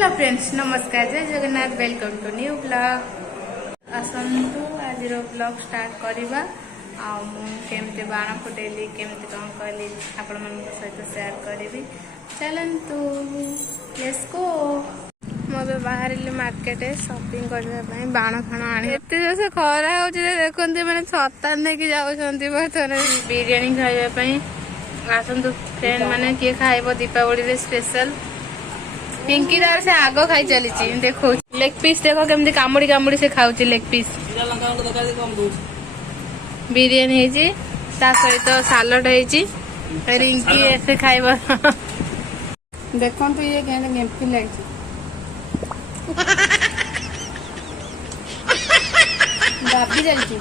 hello friends नमस्कार जय Jagannath welcome to new blog आसतु आज ब्लॉग स्टार्ट करवा केमती बाण फुटेली केमती कौन कली आपण सहित शेयर करी चलतु लेट्स गो मैं बाहर मार्केट शॉपिंग करने बाण फाण आते जो खरा हो देखते मैंने छता नहीं जाऊँगी बर्तमान बिरियानी खावाई आसतु फ्रेंड मैंने किए खाइब दीपावली स्पेशल पिंकी दार से आग खाई चली देखो लेग पीस देखो केमती कामुड़ी कामुड़ी से खाऊ लेग पीस बिरियानी सहित सालड रिंकी ऐसे खाइब देखो ये केमती लगी दाबी चलती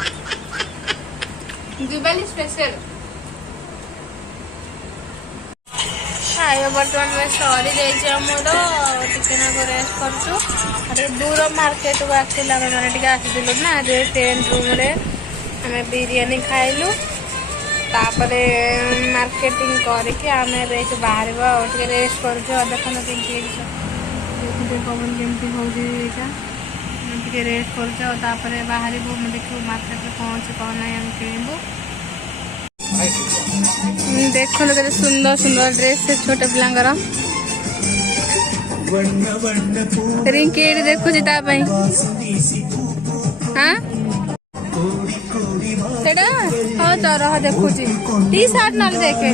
दिवाली स्पेशल खाଇବା बर्तमान में सरी मोर टिके रेस्ट कर दूर मार्केट को आसला मैंने आसलु ना टेंट रूम रे आम बिरियानी खाइलु तापर मार्केटिंग करके आम बाहर रेस्ट कर देखो पिंकी पवन केमती होती रेस्ट कर बाहर देखो मार्केट में कौन से कौन ना आम किणबू देखो केते सुंदर सुंदर ड्रेस से छोटे पिलांगर रिंकी एडी देखु हाँ सेटा हाँ चर देखु टी शर्ट ना देखे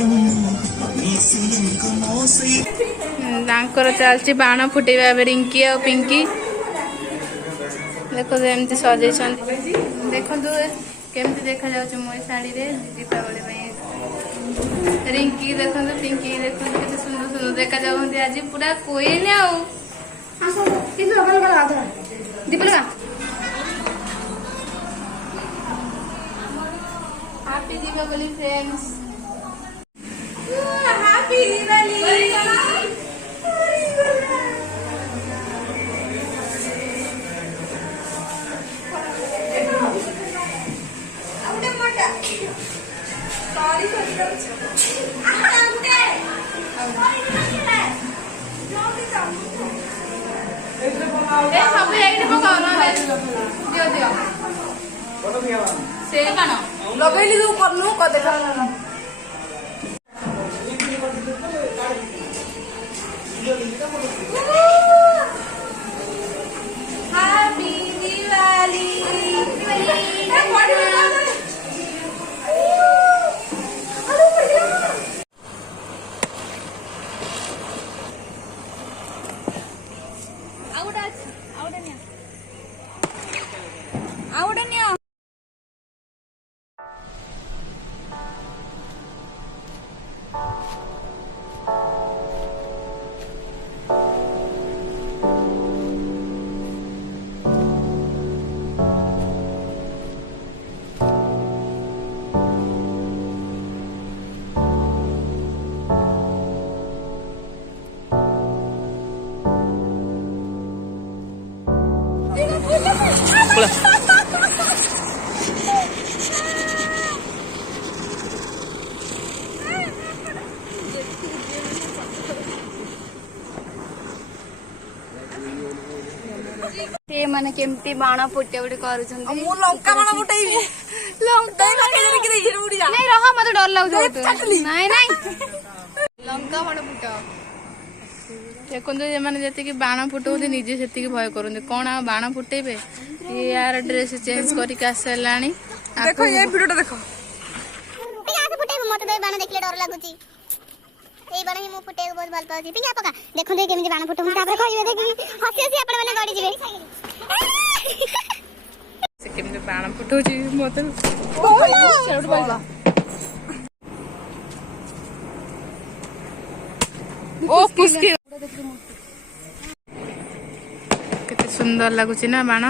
चलती बाण फुटेबा रिंकी और पिंकी देखो एमती सजे देखो केमती देखा जाऊँ मो शाड़ी रे दीपावली रिंकी देखो पिंकी देखो केते सुंदर सुंदर देखा जाऊँ आज पूरा कोई दीपलगा happy Deepavali friends happy Deepavali लगैली तू करनु क देखा हैप्पी दिवाली माने केमती बाण फुटे उठी करूछन मु लंका बाण फुटेइबी लंका पाके जरी देखि उड़ी जा नहीं रहा मते डर लागो नहीं नहीं लंका बाण फुटा देखो मैंने जी बाण फुटाऊँ निजे से भय करते कौन आ बाण फुटेबे यार ड्रेस चेंज करके आसला देखो ये वीडियो देखो मते बाण देखले डर लागुची ए बाण ही मु फुटे बहुत भल पाउची पिंगा पका देखो दे केमती बाण फुटम तापर कहइबे देखि हसी हसी आपण माने गडी जिवे से केमती बाण फुटाउची मते सेउड बाइबा ओ पुस्की केते सुंदर लागुची ना बाण